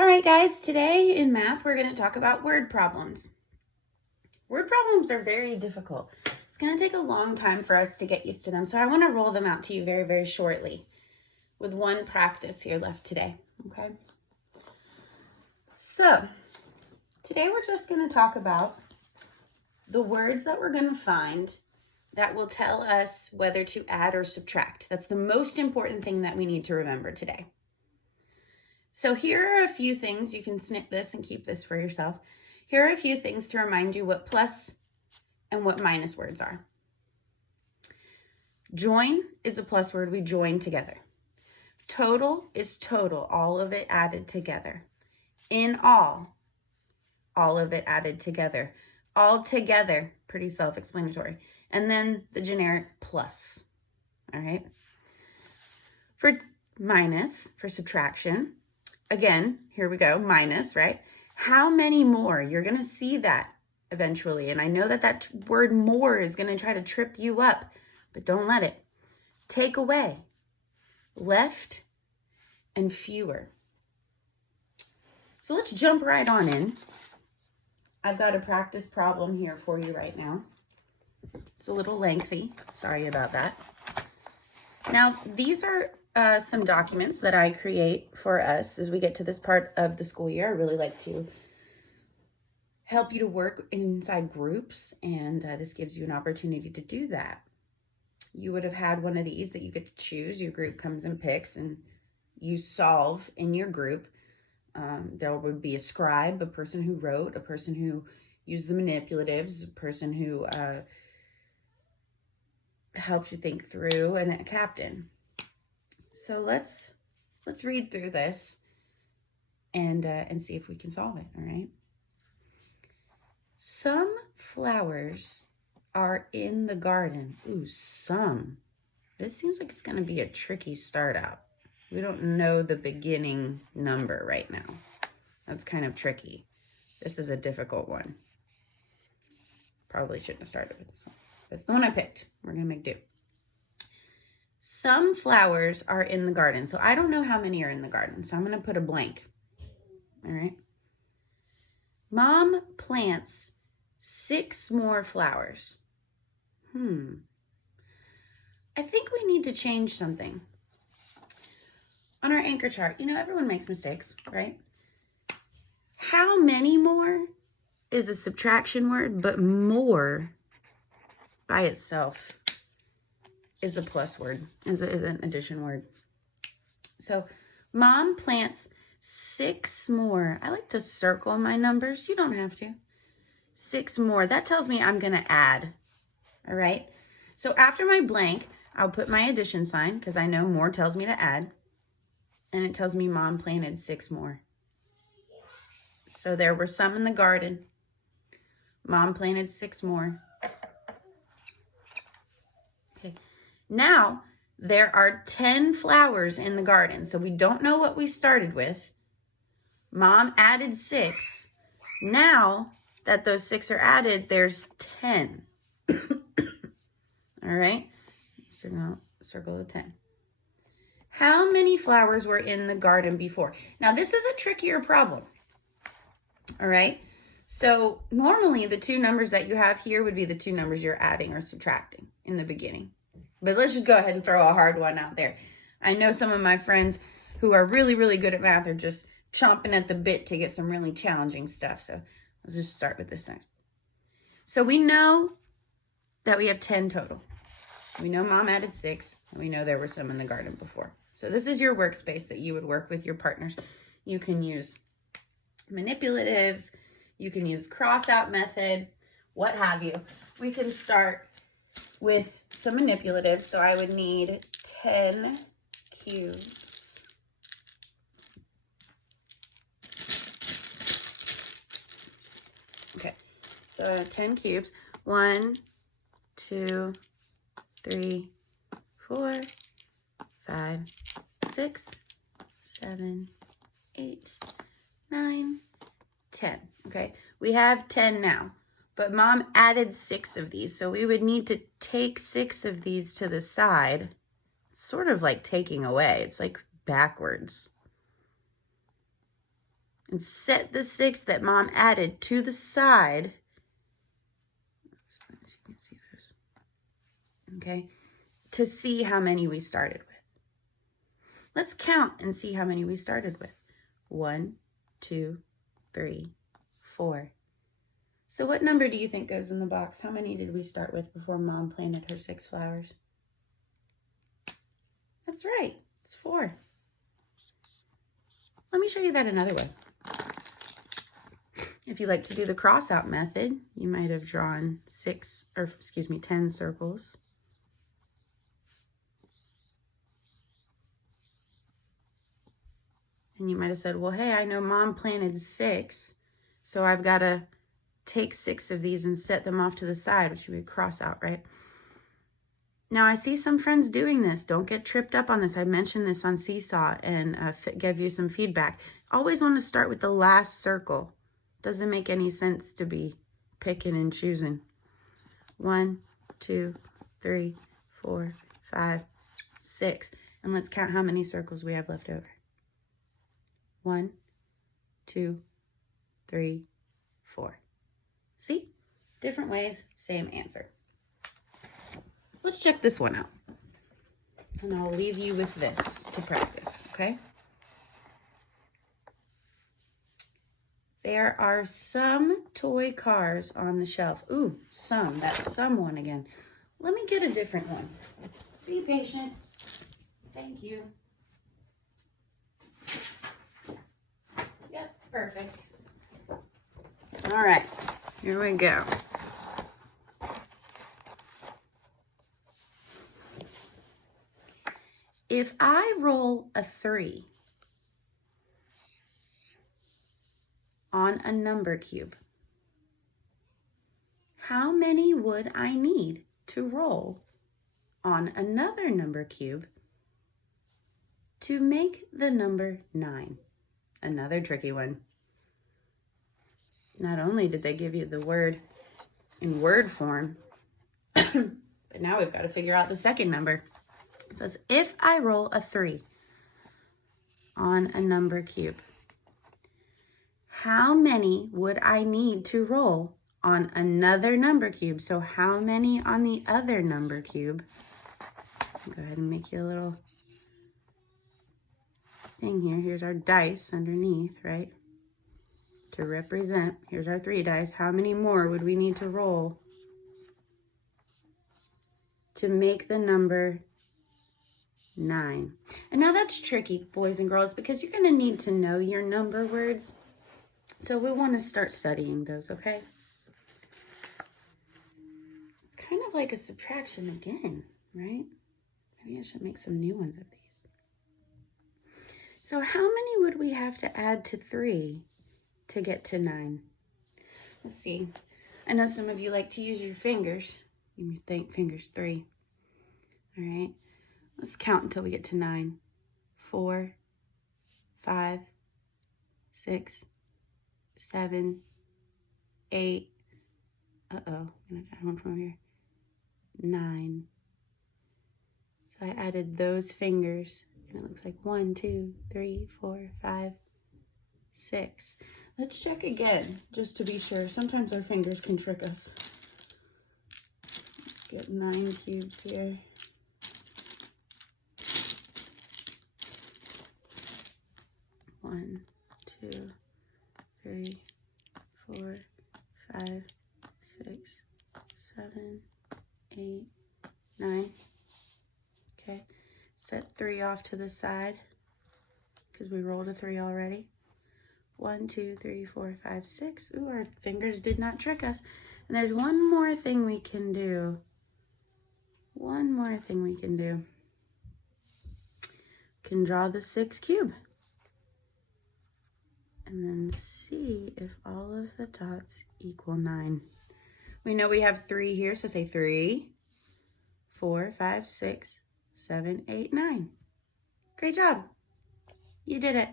All right, guys, today in math, we're going to talk about word problems. Word problems are very difficult. It's going to take a long time for us to get used to them, so I want to roll them out to you very, very shortly with one practice here left today, okay? So, today we're just going to talk about the words that we're going to find that will tell us whether to add or subtract. That's the most important thing that we need to remember today. So here are a few things. You can snip this and keep this for yourself. Here are a few things to remind you what plus and what minus words are. Join is a plus word. We join together. Total is total, all of it added together. In all of it added together. All together, pretty self-explanatory. And then the generic plus, all right? For minus, for subtraction, again, here we go, minus, right? How many more? You're going to see that eventually. And I know that that word more is going to try to trip you up, but don't let it. Take away, left, and fewer. So let's jump right on in. I've got a practice problem here for you right now. It's a little lengthy. Sorry about that. Now, these are some documents that I create for us as we get to this part of the school year. I really like to help you to work inside groups, and this gives you an opportunity to do that. You would have had one of these that you get to choose. Your group comes and picks, and you solve in your group. There would be a scribe, a person who wrote, a person who used the manipulatives, a person who helps you think through, and a captain. So let's read through this and see if we can solve it, all right? Some flowers are in the garden. Ooh, some. This seems like it's going to be a tricky start out. We don't know the beginning number right now. That's kind of tricky. This is a difficult one. Probably shouldn't have started with this one. That's the one I picked. We're going to make do. Some flowers are in the garden. So I don't know how many are in the garden. So I'm going to put a blank. All right. Mom plants 6 more flowers. I think we need to change something. On our anchor chart, you know, everyone makes mistakes, right? How many more is a subtraction word, but more by itself is a plus word, is an addition word. So Mom plants 6 more. I like to circle my numbers. You don't have to. 6 more. That tells me I'm going to add. All right. So after my blank, I'll put my addition sign because I know more tells me to add. And it tells me Mom planted 6 more. So there were some in the garden. Mom planted 6 more. Okay. Now, there are 10 flowers in the garden. So we don't know what we started with. Mom added 6. Now that those 6 are added, there's 10. All right. Circle the 10. How many flowers were in the garden before? Now, this is a trickier problem. All right. So normally the 2 numbers that you have here would be the 2 numbers you're adding or subtracting in the beginning. But let's just go ahead and throw a hard one out there. I know some of my friends who are really, really good at math are just chomping at the bit to get some really challenging stuff. So let's just start with this next. So we know that we have 10 total. We know Mom added 6, and we know there were some in the garden before. So this is your workspace that you would work with your partners. You can use manipulatives. You can use cross-out method, what have you. We can start with some manipulatives. So I would need 10 cubes. Okay, so 10 cubes. 1, 2, 3, 4, 5, 6, 7, 8, 9, 10. Okay, we have 10 now, but Mom added 6 of these, so we would need to take 6 of these to the side. It's sort of like taking away. It's like backwards. and set the 6 that Mom added to the side. Okay, to see how many we started with. Let's count and see how many we started with. 1, 2, 3, 4. So what number do you think goes in the box? How many did we start with before Mom planted her 6 flowers? That's right, it's 4. Let me show you that another way. If you like to do the cross out method, you might have drawn 10 circles. And you might have said, well, hey, I know Mom planted 6, so I've got to take 6 of these and set them off to the side, which you would cross out, right? Now, I see some friends doing this. Don't get tripped up on this. I mentioned this on Seesaw and gave you some feedback. Always want to start with the last circle. Doesn't make any sense to be picking and choosing. 1, 2, 3, 4, 5, 6. And let's count how many circles we have left over. 1, 2, 3, 4. See? Different ways, same answer. Let's check this one out. And I'll leave you with this to practice, okay? There are some toy cars on the shelf. Ooh, some. That's someone again. Let me get a different one. Be patient. Thank you. Yep, perfect. All right, here we go. If I roll a 3 on a number cube, how many would I need to roll on another number cube to make the number 9? Another tricky one. Not only did they give you the word in word form, but now we've got to figure out the second number. It says, if I roll a 3 on a number cube, how many would I need to roll on another number cube? So how many on the other number cube? I'll go ahead and make you a little thing here. Here's our dice underneath, right? To represent, here's our 3 dice. How many more would we need to roll to make the number 9? And now that's tricky, boys and girls, because you're going to need to know your number words. So we want to start studying those, okay? It's kind of like a subtraction again, right? Maybe I should make some new ones of these. So how many would we have to add to 3 to get to 9? Let's see. I know some of you like to use your fingers. You may think fingers 3. All right. Let's count until we get to 9. 4, 5, 6, 7, 8. Uh-oh, I'm gonna add one from over here. 9. So I added those fingers, and it looks like 1, 2, 3, 4, 5, 6. Let's check again, just to be sure. Sometimes our fingers can trick us. Let's get 9 cubes here. 1, 2, 3, 4, 5, 6, 7, 8, 9. Okay, set 3 off to the side because we rolled a 3 already. 1, 2, 3, 4, 5, 6. Ooh, our fingers did not trick us. And there's one more thing we can do. One more thing we can do. We can draw the 6 cube. And then see if all of the dots equal 9. We know we have 3 here, so say 3, 4, 5, 6, 7, 8, 9. Great job. You did it.